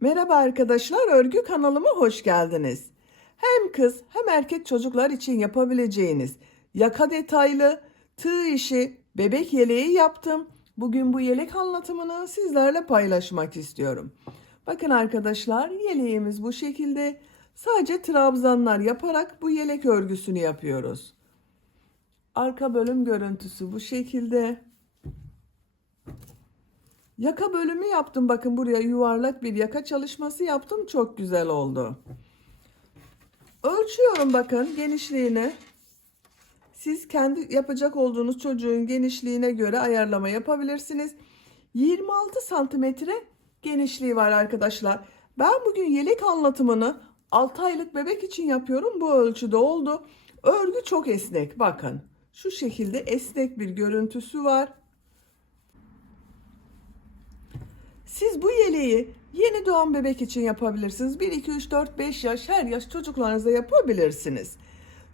Merhaba arkadaşlar, örgü kanalıma hoş geldiniz. Hem kız hem erkek çocuklar için yapabileceğiniz yaka detaylı, tığ işi, bebek yeleği yaptım. Bugün bu yelek anlatımını sizlerle paylaşmak istiyorum. Bakın arkadaşlar, yeleğimiz bu şekilde. Sadece trabzanlar yaparak bu yelek örgüsünü yapıyoruz. Arka bölüm görüntüsü bu şekilde. Yaka bölümü yaptım. Bakın buraya yuvarlak bir yaka çalışması yaptım. Çok güzel oldu. Ölçüyorum bakın genişliğini. Siz kendi yapacak olduğunuz çocuğun genişliğine göre ayarlama yapabilirsiniz. 26 santimetre genişliği var arkadaşlar. Ben bugün yelek anlatımını 6 aylık bebek için yapıyorum. Bu ölçüde oldu. Örgü çok esnek. Bakın şu şekilde esnek bir görüntüsü var. Siz bu yeleği yeni doğan bebek için yapabilirsiniz. 1, 2, 3, 4, 5 yaş her yaş çocuklarınıza yapabilirsiniz.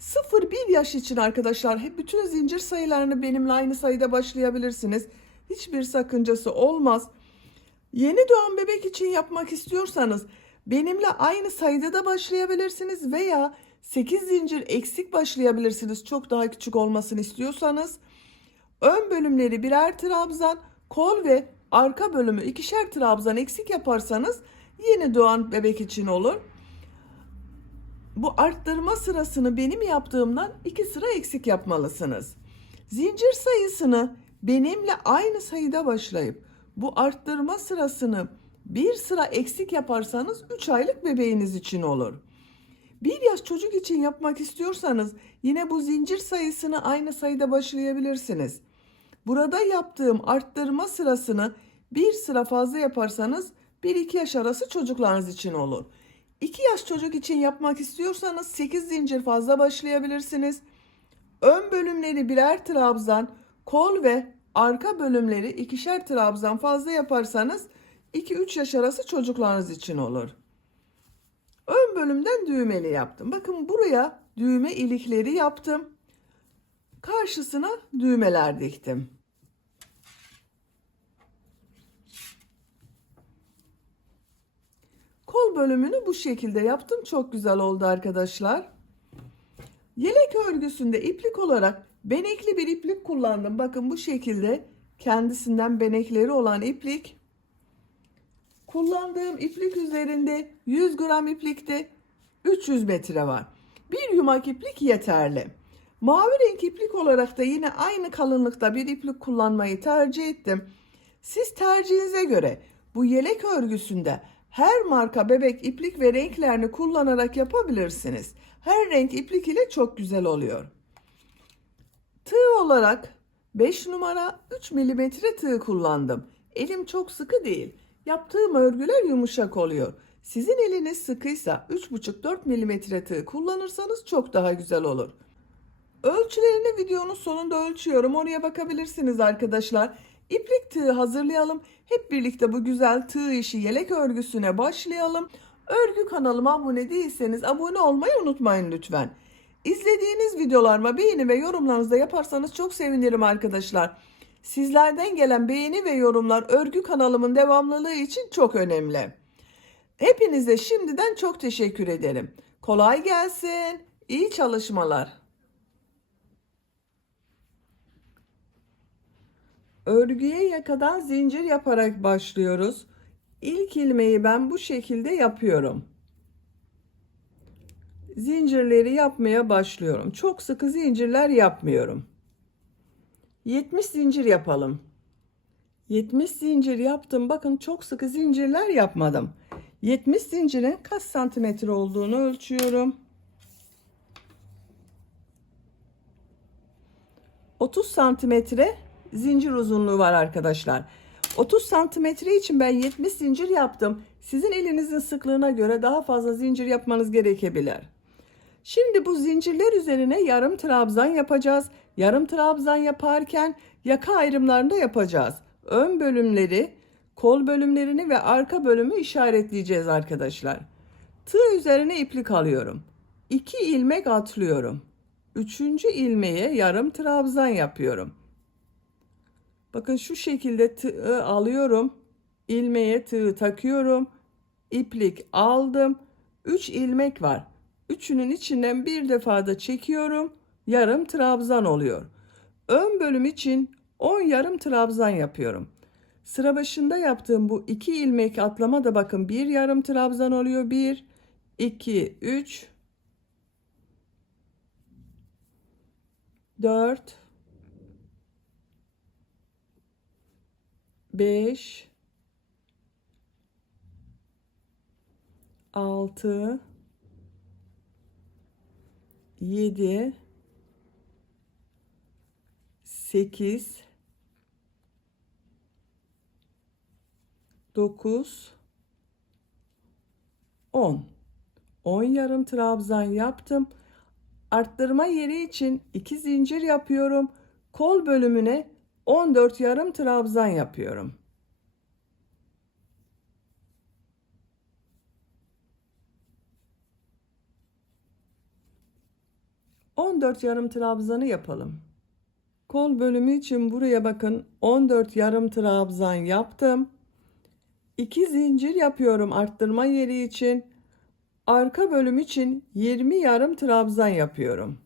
0-1 yaş için arkadaşlar hep bütün zincir sayılarını benimle aynı sayıda başlayabilirsiniz. Hiçbir sakıncası olmaz. Yeni doğan bebek için yapmak istiyorsanız benimle aynı sayıda da başlayabilirsiniz veya 8 zincir eksik başlayabilirsiniz. Çok daha küçük olmasını istiyorsanız. Ön bölümleri birer trabzan, kol ve arka bölümü ikişer trabzan eksik yaparsanız yeni doğan bebek için olur. Bu arttırma sırasını benim yaptığımdan 2 sıra eksik yapmalısınız. Zincir sayısını benimle aynı sayıda başlayıp bu arttırma sırasını bir sıra eksik yaparsanız 3 aylık bebeğiniz için olur. 1 yaş çocuk için yapmak istiyorsanız yine bu zincir sayısını aynı sayıda başlayabilirsiniz. Burada yaptığım arttırma sırasını bir sıra fazla yaparsanız 1-2 yaş arası çocuklarınız için olur. 2 yaş çocuk için yapmak istiyorsanız 8 zincir fazla başlayabilirsiniz. Ön bölümleri birer trabzan, kol ve arka bölümleri ikişer trabzan fazla yaparsanız 2-3 yaş arası çocuklarınız için olur. Ön bölümden düğmeli yaptım. Bakın buraya düğme ilikleri yaptım. Karşısına düğmeler diktim. Kol bölümünü bu şekilde yaptım. Çok güzel oldu arkadaşlar. Yelek örgüsünde iplik olarak benekli bir iplik kullandım. Bakın bu şekilde kendisinden benekleri olan iplik. Kullandığım iplik üzerinde 100 gram iplikte 300 metre var. Bir yumak iplik yeterli. Mavi renk iplik olarak da yine aynı kalınlıkta bir iplik kullanmayı tercih ettim. Siz tercihinize göre bu yelek örgüsünde her marka bebek iplik ve renklerini kullanarak yapabilirsiniz. Her renk iplik ile çok güzel oluyor. Tığ olarak 5 numara 3 milimetre tığ kullandım. Elim çok sıkı değil. Yaptığım örgüler yumuşak oluyor. Sizin eliniz sıkıysa 3,5-4 milimetre tığ kullanırsanız çok daha güzel olur. Ölçülerini videonun sonunda ölçüyorum. Oraya bakabilirsiniz arkadaşlar. İplik tığı hazırlayalım. Hep birlikte bu güzel tığ işi yelek örgüsüne başlayalım. Örgü kanalıma abone değilseniz abone olmayı unutmayın lütfen. İzlediğiniz videolarıma beğeni ve yorumlarınızı da yaparsanız çok sevinirim arkadaşlar. Sizlerden gelen beğeni ve yorumlar örgü kanalımın devamlılığı için çok önemli. Hepinize şimdiden çok teşekkür ederim. Kolay gelsin. İyi çalışmalar. Örgüye yakadan zincir yaparak başlıyoruz. İlk ilmeği ben bu şekilde yapıyorum. Zincirleri yapmaya başlıyorum. Çok sıkı zincirler yapmıyorum. 70 zincir yapalım. 70 zincir yaptım. Bakın çok sıkı zincirler yapmadım. 70 zincirin kaç santimetre olduğunu ölçüyorum. 30 santimetre zincir uzunluğu var arkadaşlar. 30 santimetre için ben 70 zincir yaptım. Sizin elinizin sıklığına göre daha fazla zincir yapmanız gerekebilir. Şimdi bu zincirler üzerine yarım trabzan yapacağız. Yarım trabzan yaparken yaka ayrımlarını da yapacağız. Ön bölümleri, kol bölümlerini ve arka bölümü işaretleyeceğiz arkadaşlar. Tığ üzerine iplik alıyorum. 2 ilmek atlıyorum. 3. ilmeğe yarım trabzan yapıyorum. Bakın şu şekilde tığ alıyorum. İlmeğe tığ takıyorum. iplik aldım. 3 ilmek var. Üçünün içinden bir defada çekiyorum. Yarım trabzan oluyor. Ön bölüm için 10 yarım trabzan yapıyorum. Sıra başında yaptığım bu 2 ilmek atlama da bakın bir yarım trabzan oluyor. 1, 2, 3, 4, 5, 6, 7, 8, 9, 10. 10 yarım trabzan yaptım. Arttırma yeri için 2 zincir yapıyorum. Kol bölümüne 14 yarım trabzan yapıyorum. ...14 yarım trabzanı yapalım. Kol bölümü için buraya bakın 14 yarım trabzan yaptım. 2 zincir yapıyorum arttırma yeri için. Arka bölüm için 20 yarım trabzan yapıyorum.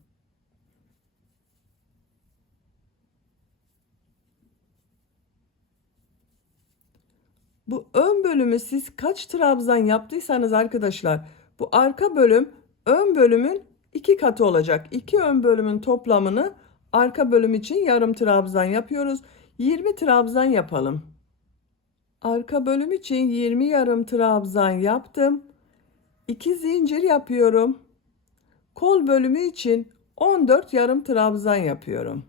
Bu ön bölümü siz kaç trabzan yaptıysanız arkadaşlar, bu arka bölüm ön bölümün 2 katı olacak. 2 ön bölümün toplamını arka bölüm için yarım trabzan yapıyoruz. 20 trabzan yapalım. Arka bölüm için 20 yarım trabzan yaptım. 2 zincir yapıyorum. Kol bölümü için 14 yarım trabzan yapıyorum.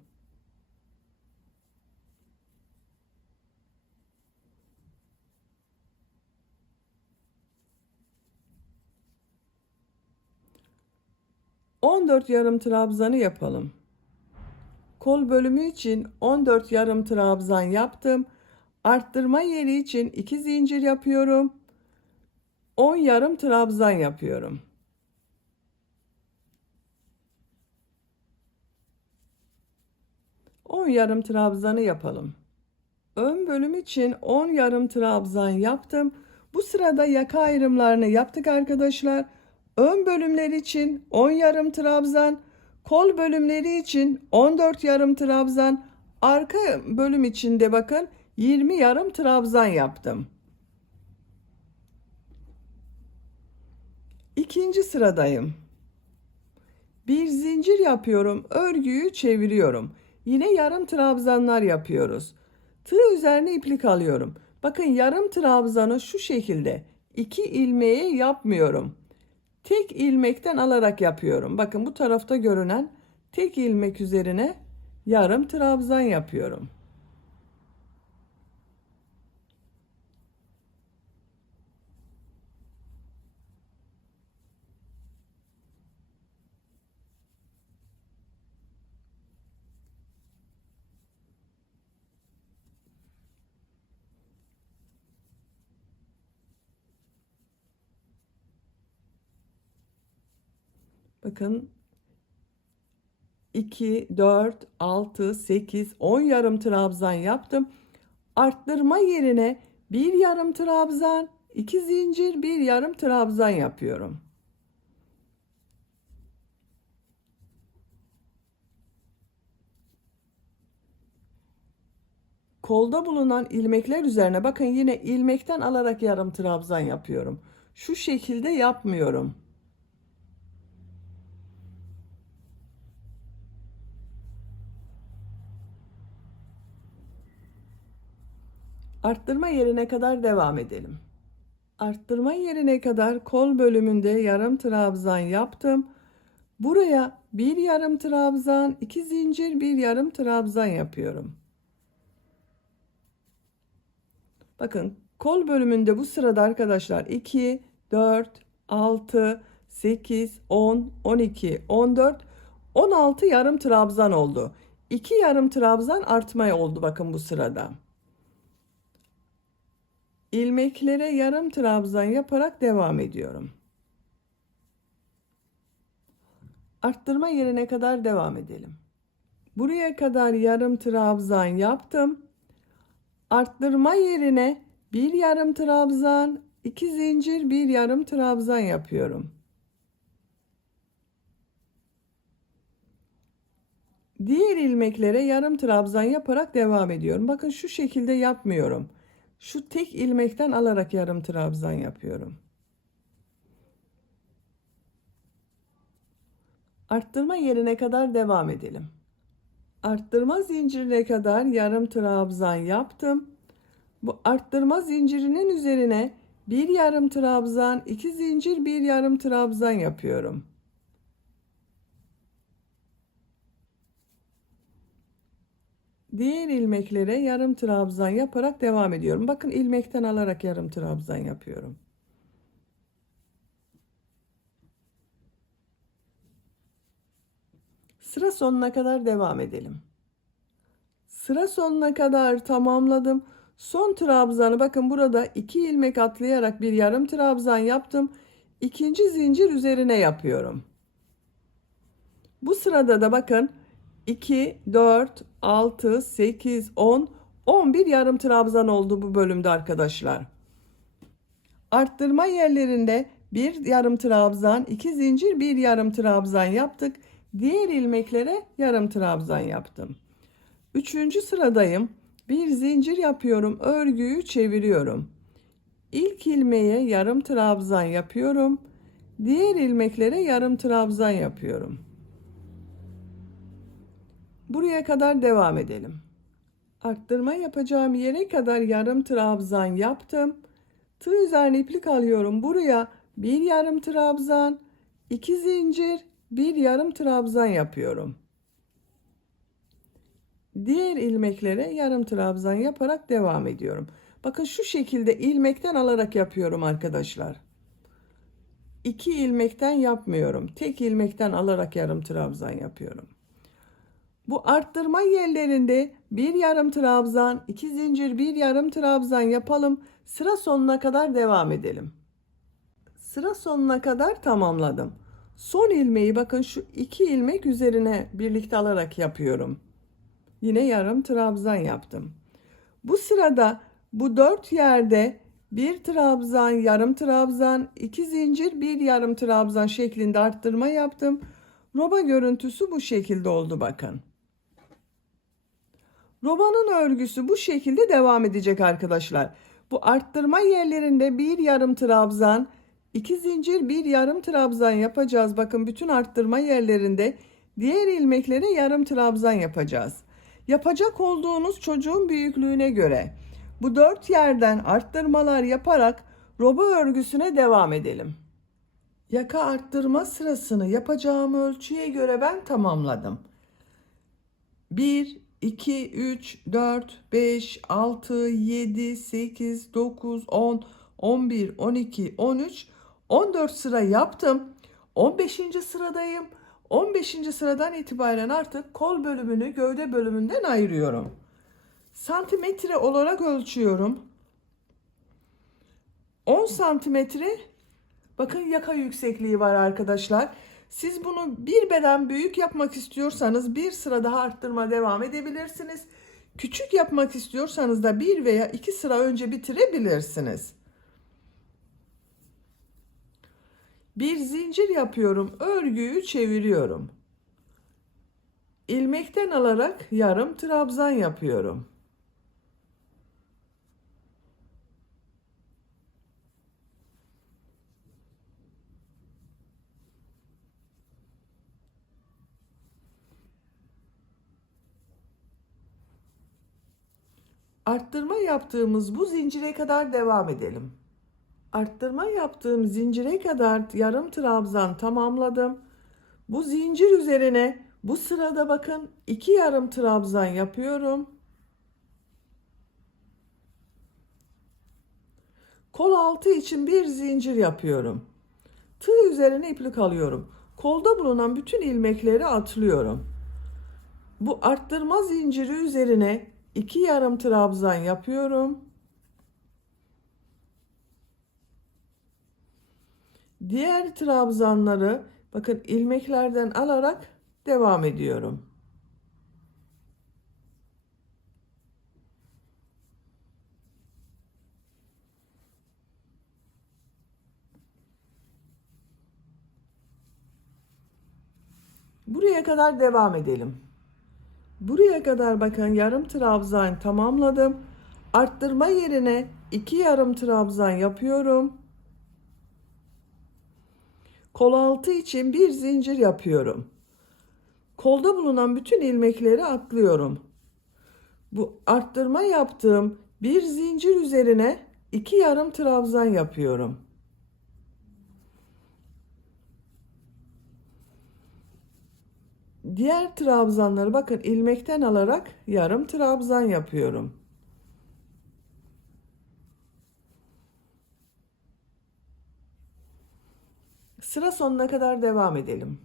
...14 yarım trabzanı yapalım. Kol bölümü için 14 yarım trabzan yaptım. Arttırma yeri için 2 zincir yapıyorum. 10 yarım trabzan yapıyorum. On yarım trabzanı yapalım. Ön bölüm için 10 yarım trabzan yaptım. Bu sırada yaka ayrımlarını yaptık arkadaşlar. Ön bölümler için 10 yarım trabzan, kol bölümleri için 14 yarım trabzan, arka bölüm için de bakın 20 yarım trabzan yaptım. İkinci sıradayım. Bir zincir yapıyorum, örgüyü çeviriyorum. Yine yarım trabzanlar yapıyoruz. Tığ üzerine iplik alıyorum. Bakın yarım trabzanı şu şekilde 2 ilmeğe yapmıyorum. Tek ilmekten alarak yapıyorum. Bakın bu tarafta görünen tek ilmek üzerine yarım trabzan yapıyorum. Bakın 2, 4, 6, 8, 10 yarım trabzan yaptım. Arttırma yerine bir yarım trabzan, 2 zincir, bir yarım trabzan yapıyorum. Kolda bulunan ilmekler üzerine bakın yine ilmekten alarak yarım trabzan yapıyorum. Şu şekilde yapmıyorum. Arttırma yerine kadar devam edelim. Arttırma yerine kadar kol bölümünde yarım trabzan yaptım. Buraya bir yarım trabzan, 2 zincir, bir yarım trabzan yapıyorum. Bakın kol bölümünde bu sırada arkadaşlar 2, 4, 6, 8, 10, 12, 14, 16 yarım trabzan oldu. 2 yarım trabzan artmaya oldu bakın bu sırada. İlmeklere yarım trabzan yaparak devam ediyorum. Arttırma yerine kadar devam edelim. Buraya kadar yarım trabzan yaptım. Arttırma yerine bir yarım trabzan, 2 zincir, bir yarım trabzan yapıyorum. Diğer ilmeklere yarım trabzan yaparak devam ediyorum. Bakın şu şekilde yapmıyorum. Şu tek ilmekten alarak yarım trabzan yapıyorum. Arttırma yerine kadar devam edelim. Arttırma zincirine kadar yarım trabzan yaptım. Bu arttırma zincirinin üzerine bir yarım trabzan, 2 zincir, bir yarım trabzan yapıyorum. Diğer ilmeklere yarım trabzan yaparak devam ediyorum. Bakın ilmekten alarak yarım trabzan yapıyorum. Sıra sonuna kadar devam edelim. Sıra sonuna kadar tamamladım. Son trabzanı bakın burada 2 ilmek atlayarak bir yarım trabzan yaptım. İkinci zincir üzerine yapıyorum. Bu sırada da bakın 2, 4, 6, 8, 10, 11 yarım trabzan oldu bu bölümde arkadaşlar. Arttırma yerlerinde bir yarım trabzan, 2 zincir, bir yarım trabzan yaptık. Diğer ilmeklere yarım trabzan yaptım. Üçüncü sıradayım. Bir zincir yapıyorum. Örgüyü çeviriyorum. İlk ilmeğe yarım trabzan yapıyorum. Diğer ilmeklere yarım trabzan yapıyorum. Buraya kadar devam edelim. Arttırma yapacağım yere kadar yarım trabzan yaptım. Tığ üzerine iplik alıyorum. Buraya bir yarım trabzan, 2 zincir, bir yarım trabzan yapıyorum. Diğer ilmeklere yarım trabzan yaparak devam ediyorum. Bakın şu şekilde ilmekten alarak yapıyorum arkadaşlar. 2 ilmekten yapmıyorum. Tek ilmekten alarak yarım trabzan yapıyorum. Bu arttırma yerlerinde bir yarım trabzan, 2 zincir, bir yarım trabzan yapalım. Sıra sonuna kadar devam edelim. Sıra sonuna kadar tamamladım. Son ilmeği bakın şu 2 ilmek üzerine birlikte alarak yapıyorum. Yine yarım trabzan yaptım. Bu sırada bu 4 yerde bir trabzan, yarım trabzan, 2 zincir, bir yarım trabzan şeklinde arttırma yaptım. Roba görüntüsü bu şekilde oldu bakın. Robanın örgüsü bu şekilde devam edecek arkadaşlar. Bu arttırma yerlerinde bir yarım trabzan, 2 zincir, bir yarım trabzan yapacağız. Bakın bütün arttırma yerlerinde diğer ilmeklere yarım trabzan yapacağız. Yapacak olduğunuz çocuğun büyüklüğüne göre bu 4 yerden arttırmalar yaparak roba örgüsüne devam edelim. Yaka arttırma sırasını yapacağım ölçüye göre ben tamamladım. 1, 2, 3, 4, 5, 6, 7, 8, 9, 10, 11, 12, 13, 14 sıra yaptım. 15. sıradayım. 15. sıradan itibaren artık kol bölümünü gövde bölümünden ayırıyorum. Santimetre olarak ölçüyorum. 10 santimetre bakın yaka yüksekliği var arkadaşlar. Siz bunu bir beden büyük yapmak istiyorsanız bir sıra daha arttırma devam edebilirsiniz. Küçük yapmak istiyorsanız da bir veya iki sıra önce bitirebilirsiniz. Bir zincir yapıyorum. Örgüyü çeviriyorum. İlmekten alarak yarım trabzan yapıyorum. Arttırma yaptığımız bu zincire kadar devam edelim. Arttırma yaptığım zincire kadar yarım trabzan tamamladım. Bu zincir üzerine bu sırada bakın 2 yarım trabzan yapıyorum. Kol altı için bir zincir yapıyorum. Tığ üzerine iplik alıyorum. Kolda bulunan bütün ilmekleri atlıyorum. Bu arttırma zinciri üzerine 2 yarım trabzan yapıyorum. Diğer trabzanları bakın ilmeklerden alarak devam ediyorum. Buraya kadar devam edelim. Buraya kadar bakın yarım trabzan tamamladım. Arttırma yerine 2 yarım trabzan yapıyorum. Kol altı için bir zincir yapıyorum. Kolda bulunan bütün ilmekleri atlıyorum. Bu arttırma yaptığım bir zincir üzerine 2 yarım trabzan yapıyorum. Diğer trabzanları bakın ilmekten alarak yarım trabzan yapıyorum. Sıra sonuna kadar devam edelim.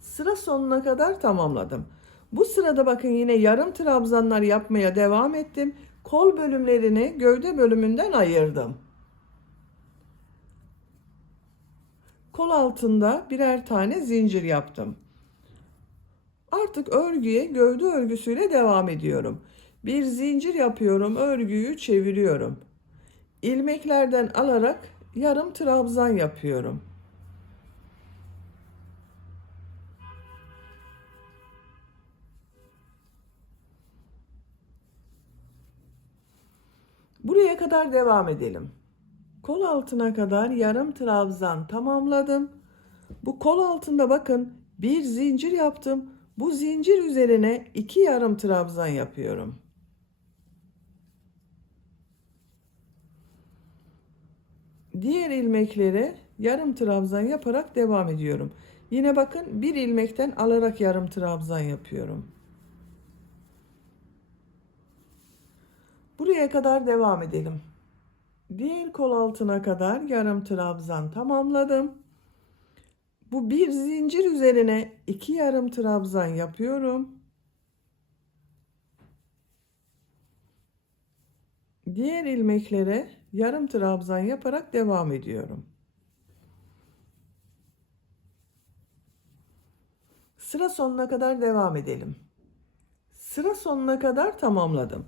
Sıra sonuna kadar tamamladım. Bu sırada bakın yine yarım trabzanlar yapmaya devam ettim. Kol bölümlerini gövde bölümünden ayırdım. Kol altında birer tane zincir yaptım. Artık örgüye gövde örgüsüyle devam ediyorum. Bir zincir yapıyorum, örgüyü çeviriyorum. İlmeklerden alarak yarım trabzan yapıyorum. Buraya kadar devam edelim. Kol altına kadar yarım trabzan tamamladım. Bu kol altında bakın bir zincir yaptım. Bu zincir üzerine 2 yarım trabzan yapıyorum. Diğer ilmekleri yarım trabzan yaparak devam ediyorum. Yine bakın bir ilmekten alarak yarım trabzan yapıyorum. Buraya kadar devam edelim. Diğer kol altına kadar yarım trabzan tamamladım. Bu bir zincir üzerine 2 yarım trabzan yapıyorum. Diğer ilmeklere yarım trabzan yaparak devam ediyorum. Sıra sonuna kadar devam edelim. Sıra sonuna kadar tamamladım.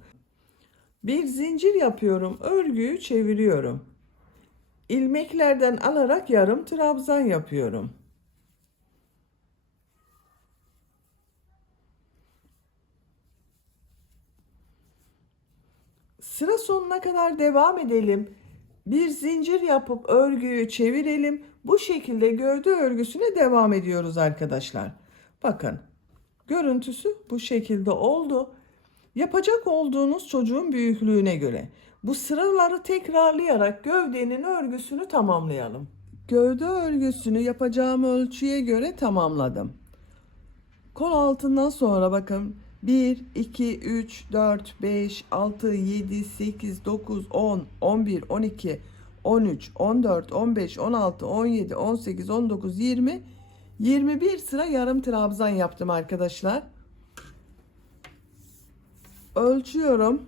Bir zincir yapıyorum, örgüyü çeviriyorum. İlmeklerden alarak yarım trabzan yapıyorum. Sıra sonuna kadar devam edelim. Bir zincir yapıp örgüyü çevirelim. Bu şekilde gövde örgüsüne devam ediyoruz arkadaşlar. Bakın, görüntüsü bu şekilde oldu. Yapacak olduğunuz çocuğun büyüklüğüne göre bu sıraları tekrarlayarak gövdenin örgüsünü tamamlayalım. Gövde örgüsünü yapacağım ölçüye göre tamamladım. Kol altından sonra bakın 1, 2, 3, 4, 5, 6, 7, 8, 9, 10, 11, 12, 13, 14, 15, 16, 17, 18, 19, 20, 21 sıra yarım trabzan yaptım arkadaşlar. Ölçüyorum.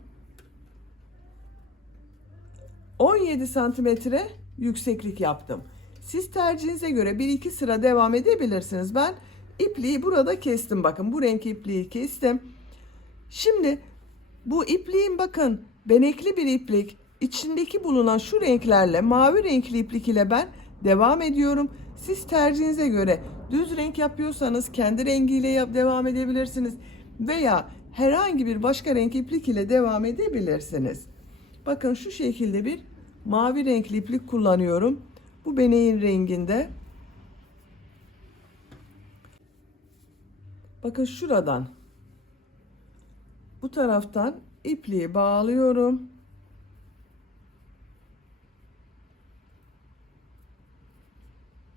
17 santimetre yükseklik yaptım. Siz tercihinize göre 1-2 sıra devam edebilirsiniz. Ben ipliği burada kestim. Bakın bu renk ipliği kestim. Şimdi bu ipliğin bakın benekli bir iplik. İçindeki bulunan şu renklerle mavi renkli iplik ile ben devam ediyorum. Siz tercihinize göre düz renk yapıyorsanız kendi rengiyle devam edebilirsiniz. Veya herhangi bir başka renk iplik ile devam edebilirsiniz. Bakın şu şekilde bir mavi renkli iplik kullanıyorum. Bu beneğin renginde. Bakın şuradan bu taraftan ipliği bağlıyorum.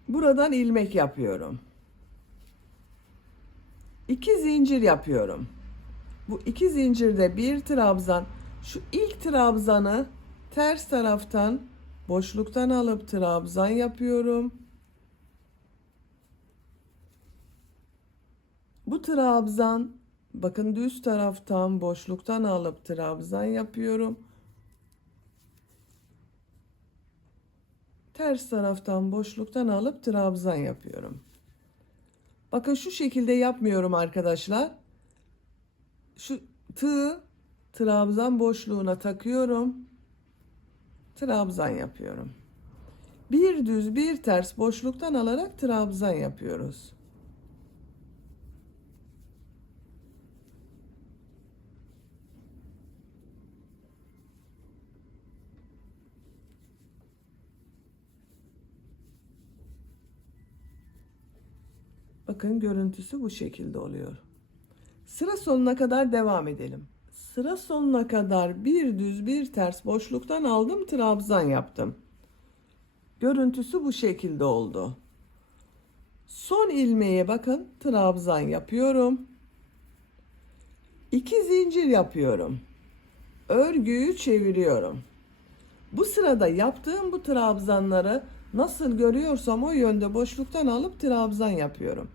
Buradan ilmek yapıyorum. 2 zincir yapıyorum. Bu 2 zincirde bir trabzan. Şu ilk trabzanı ters taraftan boşluktan alıp trabzan yapıyorum. Bu trabzan bakın düz taraftan boşluktan alıp trabzan yapıyorum. Ters taraftan boşluktan alıp trabzan yapıyorum. Bakın şu şekilde yapmıyorum arkadaşlar. Şu tığı trabzan boşluğuna takıyorum. Trabzan yapıyorum. Bir düz bir ters boşluktan alarak trabzan yapıyoruz. Bakın görüntüsü bu şekilde oluyor. Sıra sonuna kadar devam edelim. Sıra sonuna kadar bir düz bir ters boşluktan aldım, trabzan yaptım. Görüntüsü bu şekilde oldu. Son ilmeğe bakın, trabzan yapıyorum. 2 zincir yapıyorum. Örgüyü çeviriyorum. Bu sırada yaptığım bu trabzanları nasıl görüyorsam o yönde boşluktan alıp trabzan yapıyorum.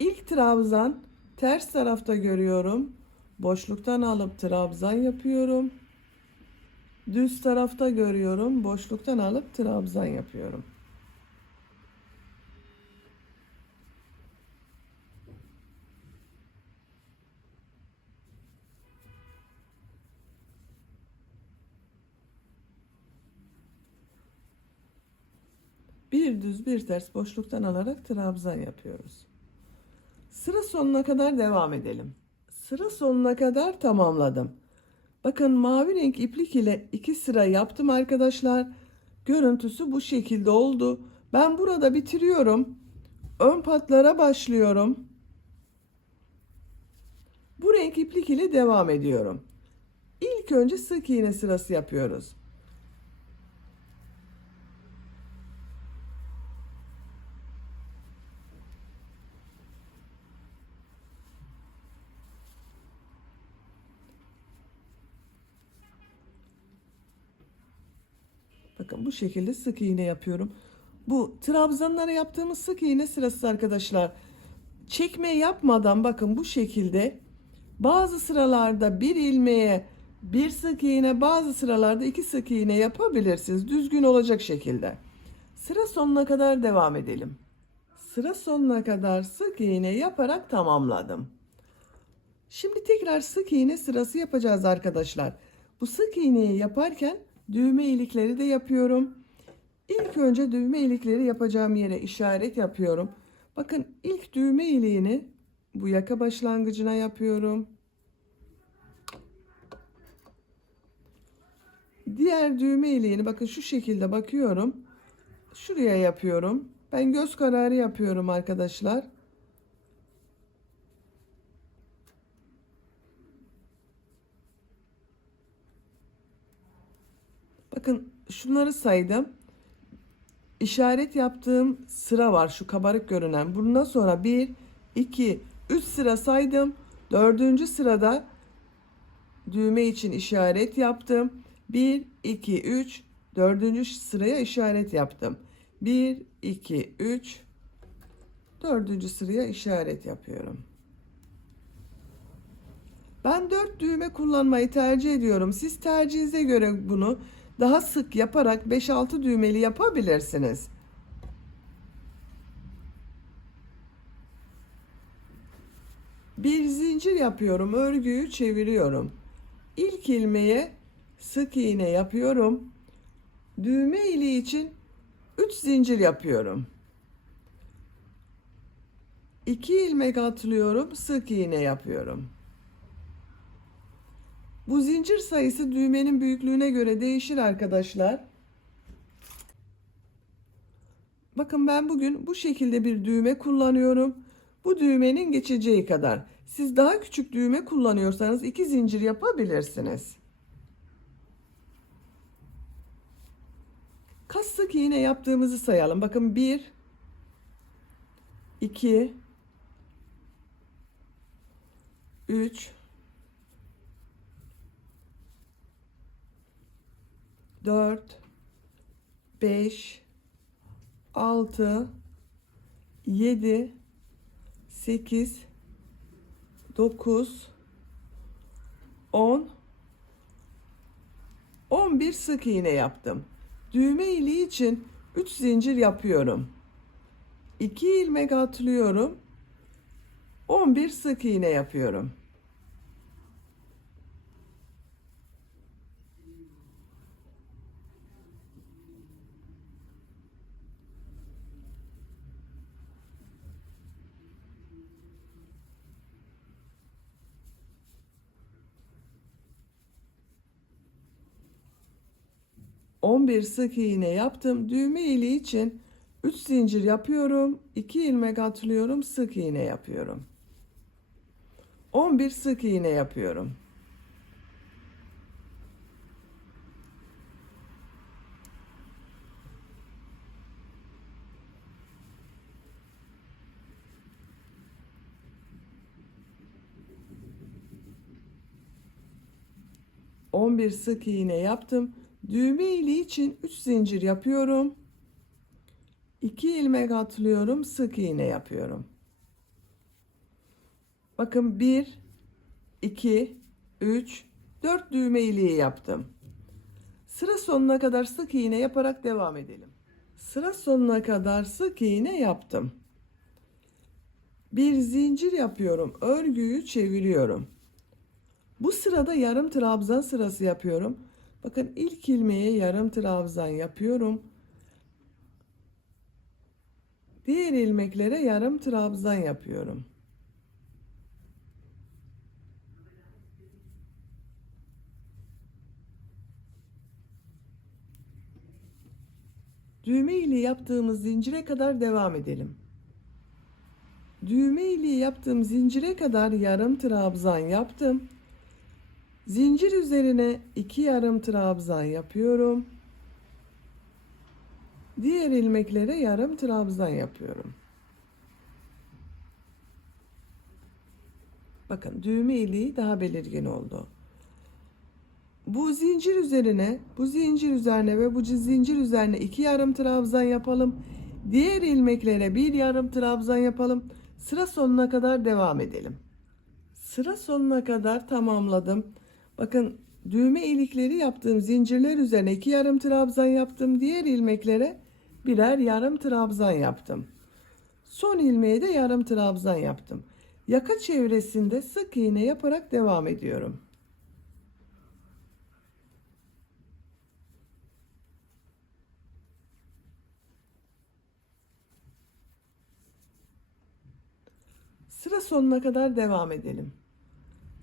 İlk trabzan ters tarafta görüyorum. Boşluktan alıp trabzan yapıyorum. Düz tarafta görüyorum. Boşluktan alıp trabzan yapıyorum. Bir düz bir ters boşluktan alarak trabzan yapıyoruz. Sıra sonuna kadar devam edelim. Sıra sonuna kadar tamamladım. Bakın mavi renk iplik ile 2 sıra yaptım arkadaşlar. Görüntüsü bu şekilde oldu. Ben burada bitiriyorum. Ön patlara başlıyorum. Bu renk iplik ile devam ediyorum. İlk önce sık iğne sırası yapıyoruz. Bakın bu şekilde sık iğne yapıyorum. Bu trabzanlara yaptığımız sık iğne sırası arkadaşlar. Çekme yapmadan bakın bu şekilde bazı sıralarda bir ilmeğe bir sık iğne, bazı sıralarda 2 sık iğne yapabilirsiniz. Düzgün olacak şekilde. Sıra sonuna kadar devam edelim. Sıra sonuna kadar sık iğne yaparak tamamladım. Şimdi tekrar sık iğne sırası yapacağız arkadaşlar. Bu sık iğneyi yaparken düğme ilikleri de yapıyorum. İlk önce düğme ilikleri yapacağım yere işaret yapıyorum. Bakın ilk düğme iliğini bu yaka başlangıcına yapıyorum. Diğer düğme iliğini bakın şu şekilde bakıyorum. Şuraya yapıyorum. Ben göz kararı yapıyorum arkadaşlar. Bakın şunları saydım. İşaret yaptığım sıra var, şu kabarık görünen. Bundan sonra 1, 2, 3 sıra saydım. 4. sırada düğme için işaret yaptım. 1, 2, 3, 4. sıraya işaret yaptım. 1, 2, 3, 4. sıraya işaret yapıyorum. Ben 4 düğme kullanmayı tercih ediyorum. Siz tercihinize göre bunu daha sık yaparak 5-6 düğmeli yapabilirsiniz. Bir zincir yapıyorum, örgüyü çeviriyorum. İlk ilmeğe sık iğne yapıyorum. Düğme iliği için 3 zincir yapıyorum. 2 ilmek atlıyorum, sık iğne yapıyorum. Bu zincir sayısı düğmenin büyüklüğüne göre değişir arkadaşlar. Bakın ben bugün bu şekilde bir düğme kullanıyorum. Bu düğmenin geçeceği kadar. Siz daha küçük düğme kullanıyorsanız 2 zincir yapabilirsiniz. Kaç sık iğne yaptığımızı sayalım. Bakın 1, 2, 3, 4, 5, 6, 7, 8, 9, 10, 11 sık iğne yaptım. Düğme iliği için 3 zincir yapıyorum. 2 ilmek atlıyorum. 11 sık iğne yapıyorum. ...11 sık iğne yaptım. Düğme iliği için 3 zincir yapıyorum. 2 ilmek atlıyorum. Sık iğne yapıyorum. 11 sık iğne yapıyorum. On bir sık iğne yaptım. Düğme iliği için 3 zincir yapıyorum. 2 ilmek atlıyorum. Sık iğne yapıyorum. Bakın 1, 2, 3, 4 düğme iliği yaptım. Sıra sonuna kadar sık iğne yaparak devam edelim. Sıra sonuna kadar sık iğne yaptım. Bir zincir yapıyorum. Örgüyü çeviriyorum. Bu sırada yarım trabzan sırası yapıyorum. Bakın ilk ilmeğe yarım trabzan yapıyorum. Diğer ilmeklere yarım trabzan yapıyorum. Düğme iliği yaptığımız zincire kadar devam edelim. Düğme iliği yaptığım zincire kadar yarım trabzan yaptım. Zincir üzerine 2 yarım trabzan yapıyorum. Diğer ilmeklere yarım trabzan yapıyorum. Bakın düğme iliği daha belirgin oldu. Bu zincir üzerine ve bu zincir üzerine 2 yarım trabzan yapalım. Diğer ilmeklere 1 yarım trabzan yapalım. Sıra sonuna kadar devam edelim. Sıra sonuna kadar tamamladım. Bakın düğme ilikleri yaptığım zincirler üzerine 2 yarım trabzan yaptım. Diğer ilmeklere birer yarım trabzan yaptım. Son ilmeğe de yarım trabzan yaptım. Yaka çevresinde sık iğne yaparak devam ediyorum. Sıra sonuna kadar devam edelim.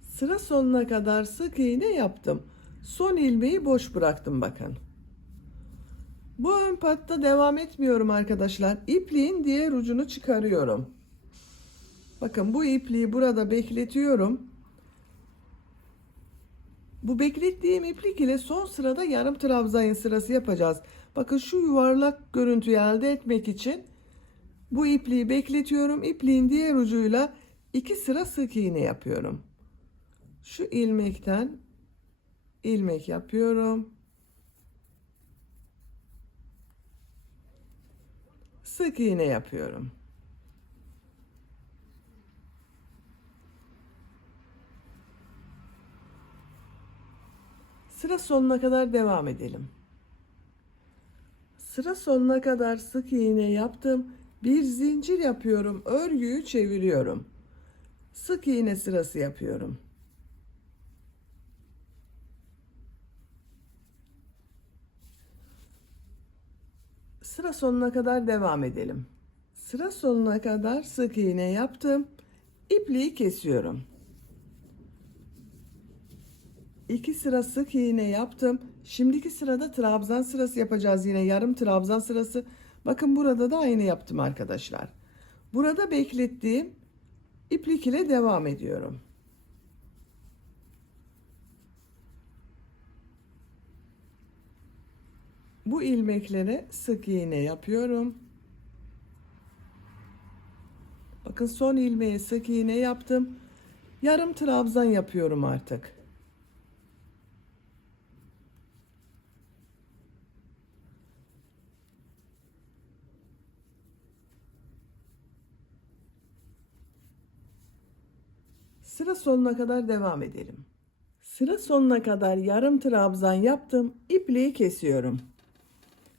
Sıra sonuna kadar sık iğne yaptım. Son ilmeği boş bıraktım bakın. Bu ön patta devam etmiyorum arkadaşlar. İpliğin diğer ucunu çıkarıyorum. Bakın bu ipliği burada bekletiyorum. Bu beklettiğim iplik ile son sırada yarım trabzan sırası yapacağız. Bakın şu yuvarlak görüntüyü elde etmek için bu ipliği bekletiyorum. İpliğin diğer ucuyla 2 sıra sık iğne yapıyorum. Şu ilmekten ilmek yapıyorum. Sık iğne yapıyorum. Sıra sonuna kadar devam edelim. Sıra sonuna kadar sık iğne yaptım. Bir zincir yapıyorum. Örgüyü çeviriyorum. Sık iğne sırası yapıyorum. Sıra sonuna kadar devam edelim. Sıra sonuna kadar sık iğne yaptım. İpliği kesiyorum. 2 sıra sık iğne yaptım. Şimdiki sırada trabzan sırası yapacağız, yine yarım trabzan sırası. Bakın burada da aynı yaptım arkadaşlar. Burada beklettiğim iplik ile devam ediyorum. Bu ilmeklere sık iğne yapıyorum. Bakın son ilmeğe sık iğne yaptım. Yarım trabzan yapıyorum artık. Sıra sonuna kadar devam edelim. Sıra sonuna kadar yarım trabzan yaptım. İpliği kesiyorum.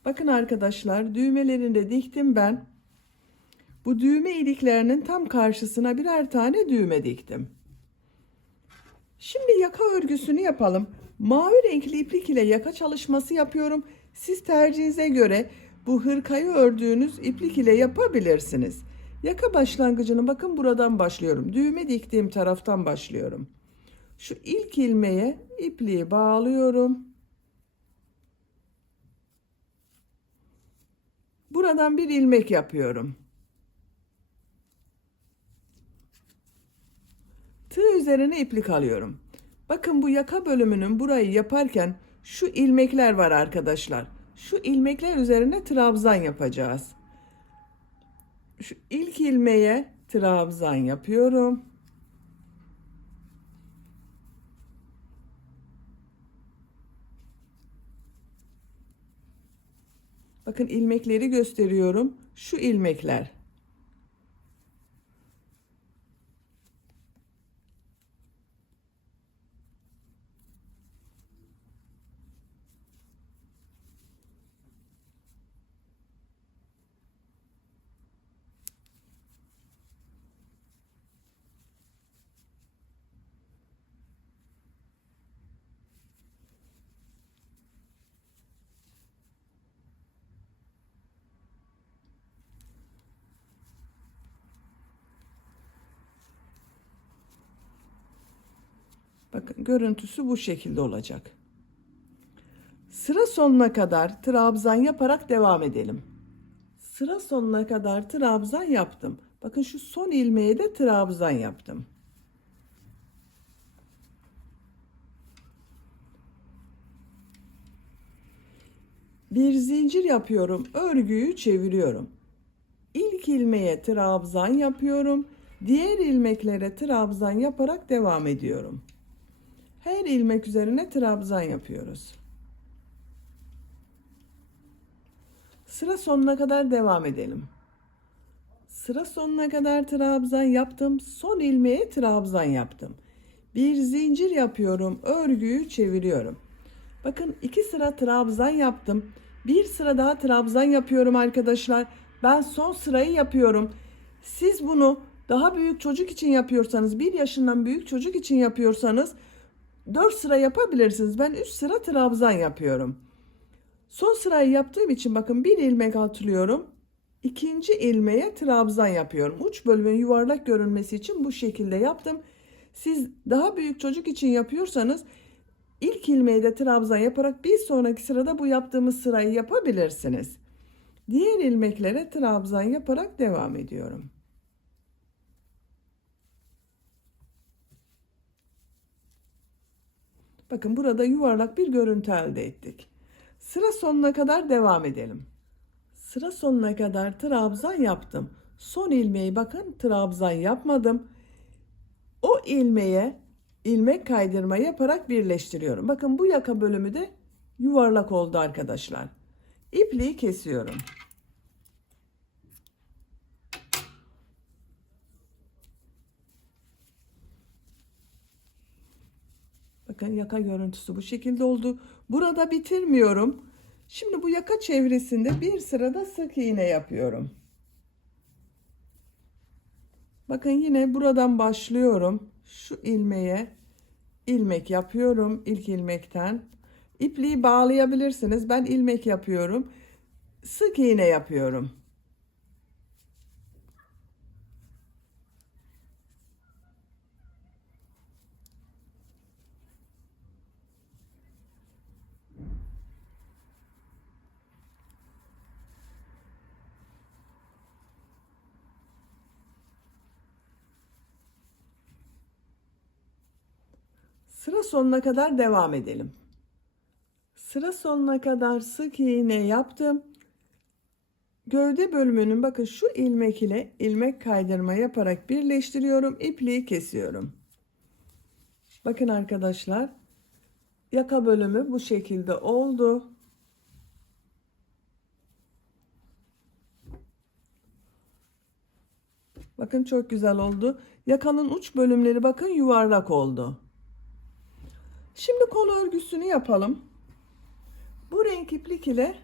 Bakın arkadaşlar, düğmelerini de diktim ben. Bu düğme iliklerinin tam karşısına birer tane düğme diktim. Şimdi yaka örgüsünü yapalım. Mavi renkli iplik ile yaka çalışması yapıyorum. Siz tercihinize göre bu hırkayı ördüğünüz iplik ile yapabilirsiniz. Yaka başlangıcını bakın buradan başlıyorum. Düğme diktiğim taraftan başlıyorum. Şu ilk ilmeğe ipliği bağlıyorum. Buradan bir ilmek yapıyorum. Tığ üzerine iplik alıyorum. Bakın bu yaka bölümünün burayı yaparken şu ilmekler var arkadaşlar. Şu ilmekler üzerine trabzan yapacağız. Şu ilk ilmeğe trabzan yapıyorum. Bakın ilmekleri gösteriyorum. Şu ilmekler. Bakın görüntüsü bu şekilde olacak. Sıra sonuna kadar trabzan yaparak devam edelim. Sıra sonuna kadar trabzan yaptım. Bakın şu son ilmeğe de trabzan yaptım. Bir zincir yapıyorum. Örgüyü çeviriyorum. İlk ilmeğe trabzan yapıyorum. Diğer ilmeklere trabzan yaparak devam ediyorum. Her ilmek üzerine trabzan yapıyoruz. Sıra sonuna kadar devam edelim. Sıra sonuna kadar trabzan yaptım. Son ilmeğe trabzan yaptım. Bir zincir yapıyorum. Örgüyü çeviriyorum. Bakın 2 sıra trabzan yaptım. Bir sıra daha trabzan yapıyorum arkadaşlar. Ben son sırayı yapıyorum. Siz bunu daha büyük çocuk için yapıyorsanız, 1 yaşından büyük çocuk için yapıyorsanız 4 sıra yapabilirsiniz. Ben 3 sıra trabzan yapıyorum. Son sırayı yaptığım için bakın bir ilmek atlıyorum. İkinci ilmeğe trabzan yapıyorum. Uç bölümün yuvarlak görünmesi için bu şekilde yaptım. Siz daha büyük çocuk için yapıyorsanız ilk ilmeğe de trabzan yaparak bir sonraki sırada bu yaptığımız sırayı yapabilirsiniz. Diğer ilmeklere trabzan yaparak devam ediyorum. Bakın burada yuvarlak bir görüntü elde ettik. Sıra sonuna kadar devam edelim. Sıra sonuna kadar trabzan yaptım. Son ilmeği bakın trabzan yapmadım. O ilmeğe ilmek kaydırma yaparak birleştiriyorum. Bakın bu yaka bölümü de yuvarlak oldu arkadaşlar. İpliği kesiyorum. Bakın yaka görüntüsü bu şekilde oldu. Burada bitirmiyorum. Şimdi bu yaka çevresinde bir sırada sık iğne yapıyorum. Bakın yine buradan başlıyorum. Şu ilmeğe ilmek yapıyorum ilk ilmekten. İpliği bağlayabilirsiniz. Ben ilmek yapıyorum. Sık iğne yapıyorum. Sıra sonuna kadar devam edelim. Sıra sonuna kadar sık iğne yaptım. Gövde bölümünün bakın şu ilmek ile ilmek kaydırma yaparak birleştiriyorum. İpliği kesiyorum. Bakın arkadaşlar, yaka bölümü bu şekilde oldu. Bakın çok güzel oldu. Yakanın uç bölümleri bakın yuvarlak oldu. Şimdi kol örgüsünü yapalım. Bu renk iplik ile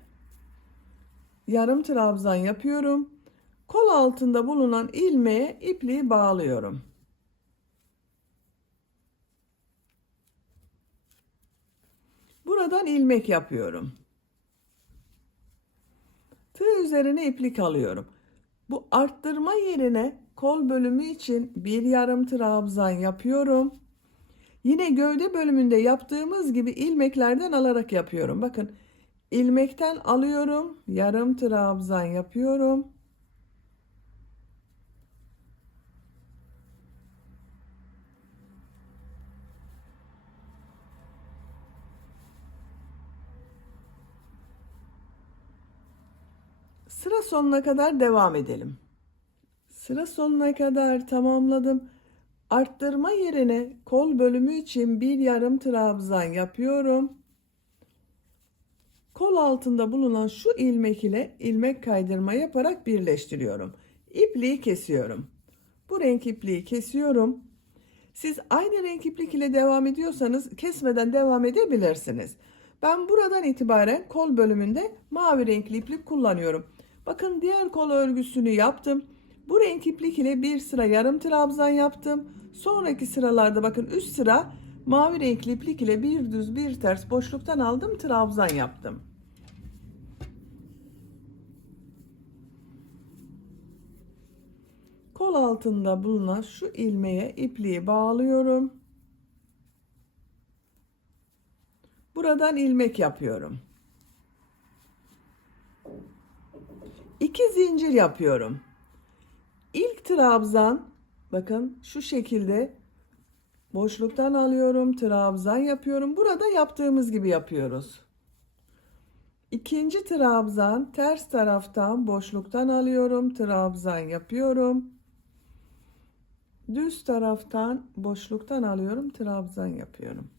yarım trabzan yapıyorum. Kol altında bulunan ilmeğe ipliği bağlıyorum. Buradan ilmek yapıyorum. Tığ üzerine iplik alıyorum. Bu arttırma yerine kol bölümü için bir yarım trabzan yapıyorum. Yine gövde bölümünde yaptığımız gibi ilmeklerden alarak yapıyorum. Bakın ilmekten alıyorum, yarım trabzan yapıyorum. Sıra sonuna kadar devam edelim. Sıra sonuna kadar tamamladım. Arttırma yerine kol bölümü için bir yarım trabzan yapıyorum. Kol altında bulunan şu ilmek ile ilmek kaydırma yaparak birleştiriyorum. İpliği kesiyorum. Bu renk ipliği kesiyorum. Siz aynı renk iplik ile devam ediyorsanız kesmeden devam edebilirsiniz. Ben buradan itibaren kol bölümünde mavi renkli iplik kullanıyorum. Bakın diğer kol örgüsünü yaptım. Bu renk iplik ile bir sıra yarım trabzan yaptım. Sonraki sıralarda bakın üst sıra mavi renkli iplik ile bir düz bir ters boşluktan aldım, trabzan yaptım. Kol altında bulunan şu ilmeğe ipliği bağlıyorum. Buradan ilmek yapıyorum. 2 zincir yapıyorum. İlk trabzan bakın şu şekilde boşluktan alıyorum, trabzan yapıyorum. Burada yaptığımız gibi yapıyoruz. İkinci trabzan ters taraftan boşluktan alıyorum, trabzan yapıyorum. Düz taraftan boşluktan alıyorum, trabzan yapıyorum.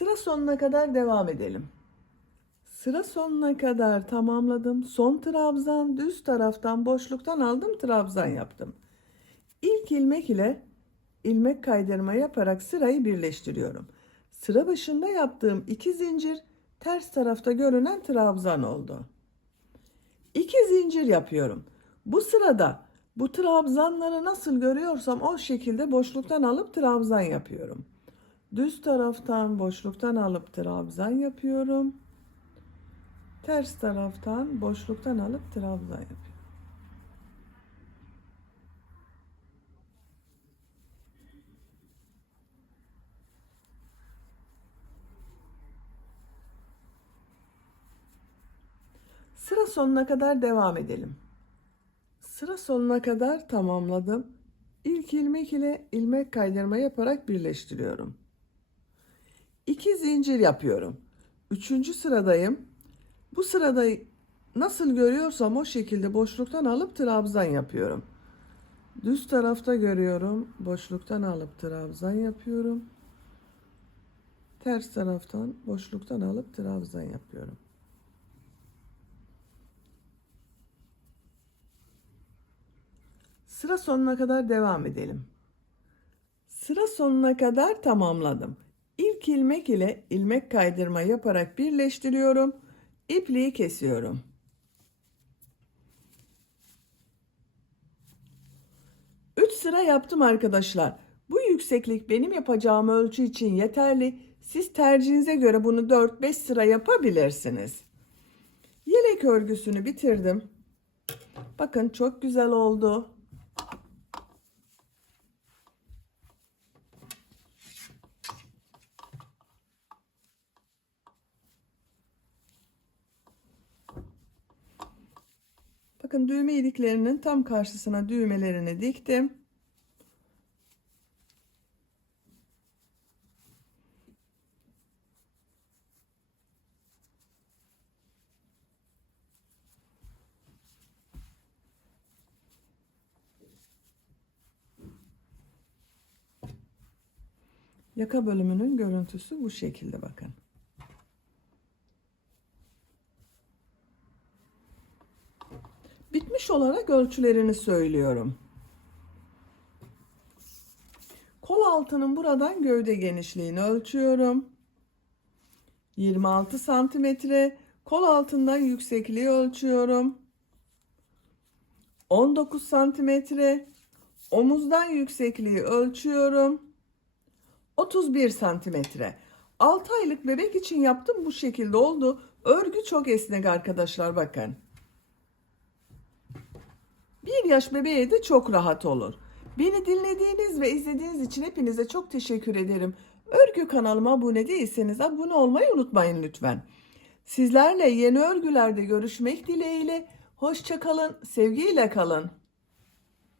Sıra sonuna kadar devam edelim. Sıra sonuna kadar tamamladım. Son trabzan, düz taraftan boşluktan aldım, trabzan yaptım. İlk ilmek ile ilmek kaydırma yaparak sırayı birleştiriyorum. Sıra başında yaptığım 2 zincir ters tarafta görünen trabzan oldu. 2 zincir yapıyorum. Bu sırada bu trabzanları nasıl görüyorsam o şekilde boşluktan alıp trabzan yapıyorum. Düz taraftan boşluktan alıp trabzan yapıyorum. Ters taraftan boşluktan alıp trabzan yapıyorum. Sıra sonuna kadar devam edelim. Sıra sonuna kadar tamamladım. İlk ilmek ile ilmek kaydırma yaparak birleştiriyorum. 2 zincir yapıyorum. 3. sıradayım. Bu sırada nasıl görüyorsam o şekilde boşluktan alıp trabzan yapıyorum. Düz tarafta görüyorum. Boşluktan alıp trabzan yapıyorum. Ters taraftan boşluktan alıp trabzan yapıyorum. Sıra sonuna kadar devam edelim. Sıra sonuna kadar tamamladım. İlk ilmek ile ilmek kaydırma yaparak birleştiriyorum. İpliği kesiyorum. Üç sıra yaptım arkadaşlar. Bu yükseklik benim yapacağım ölçü için yeterli. Siz tercihinize göre bunu 4-5 sıra yapabilirsiniz. Yelek örgüsünü bitirdim. Bakın çok güzel oldu. Bakın düğme iliklerinin tam karşısına düğmelerini diktim. Yaka bölümünün görüntüsü bu şekilde bakın. Bitmiş olarak ölçülerini söylüyorum. Kol altının buradan gövde genişliğini ölçüyorum. 26 santimetre. Kol altından yüksekliği ölçüyorum. 19 santimetre. Omuzdan yüksekliği ölçüyorum. 31 santimetre. 6 aylık bebek için yaptım, bu şekilde oldu. Örgü çok esnek arkadaşlar bakın. 1 yaş bebeğe de çok rahat olur. Beni dinlediğiniz ve izlediğiniz için hepinize çok teşekkür ederim. Örgü kanalıma abone değilseniz abone olmayı unutmayın lütfen. Sizlerle yeni örgülerde görüşmek dileğiyle. Hoşça kalın, sevgiyle kalın.